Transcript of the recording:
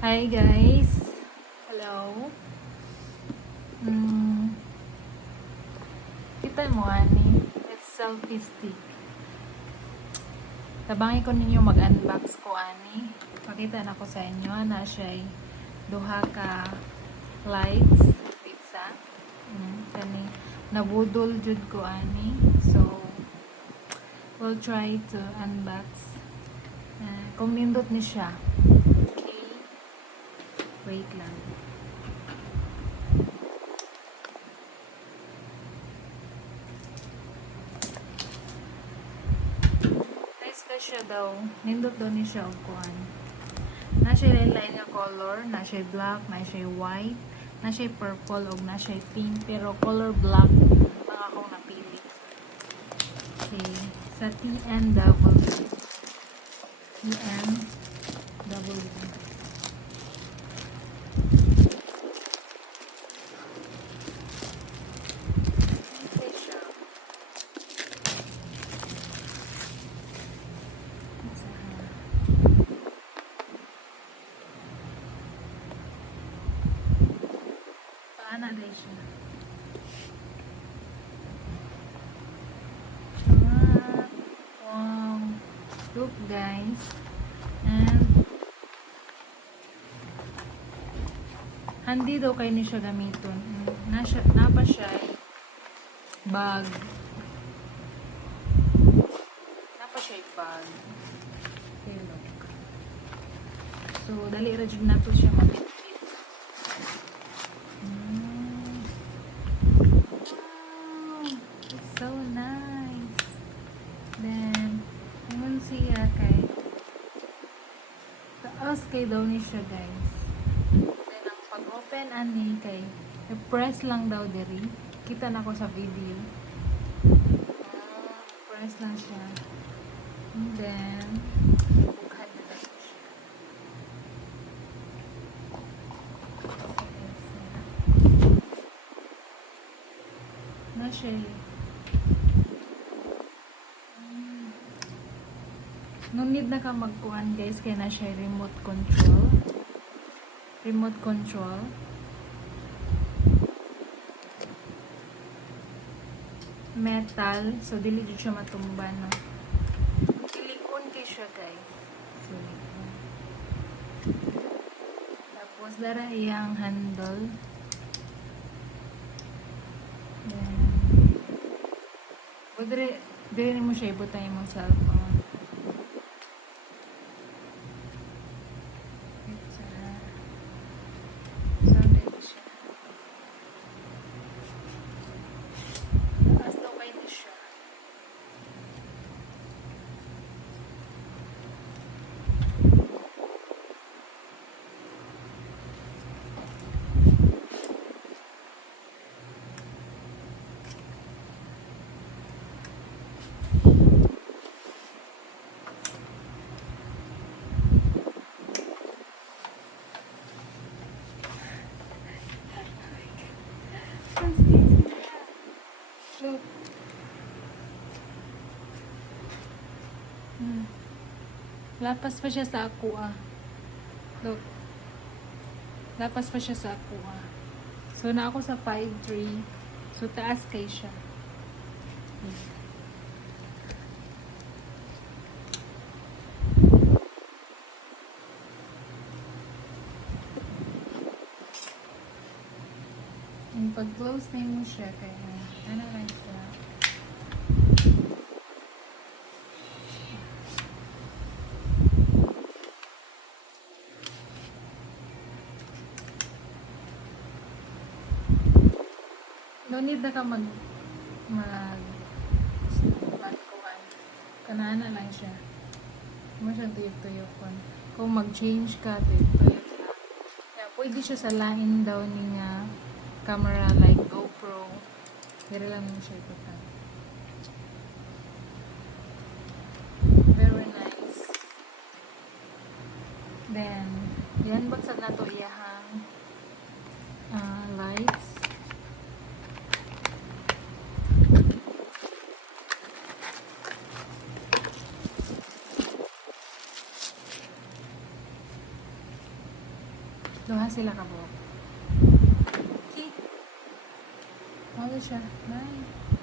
Hi guys. Hello. Mm, kita mo ani. It's selfie stick. Tabangi ko ninyo mag-unbox ko ani. Pakita na ko sa inyo na siya duha ka lights pizza. Kani nabudol jud ko ani. So we'll try to unbox. Kung nindot ni siya. Okay. Wait lang. Nice ka siya daw. Nindot daw ni siya og kuan. Na siya lain nga color, na siya black, na siya white, na siya purple ug na siya pink, pero color black ang akong napili. Okay, sa TNW. Okay siya. Paano din siya? Wow. Look guys. And handy daw kayo ni siya gamiton. Napa siya bag. Napa siya bag. Okay, look. So, dali ra jud nato siya mabitbit. Wow! It's so nice. Then, ingon siya kay taas kay daw ni siya guys. Then, ang pag-open ani kay press lang daw diri. Kita na ko sa video. Press lang siya. And then, bukhan na lang siya. Na siya no need na ka magkuhan guys kaya na siya remote control metal so dili jud siya matumba no silikon kay siya guys silikon tapos dara iyang handle then dire mo siya ibutang imong cellphone. Look. Lapas pa siya sa ako Look. Lapas pa siya sa ako So na ako sa 5'3". So taas kay siya. And pag close na mo siya kaya ano lang siya. No need na ka magkuhan. Kanana lang siya. Mo siya tuyok-tuyok kon. Kung mag-change ka, tuyok-tuyok lang. Kaya pwede siya sa lain daw ni nga camera like GoPro. Dire lang mo siya ikutan. Very nice. Then, yan bagsad na to iyahang lights. Duha sila ka buok. Okay. Wala siya. Bye.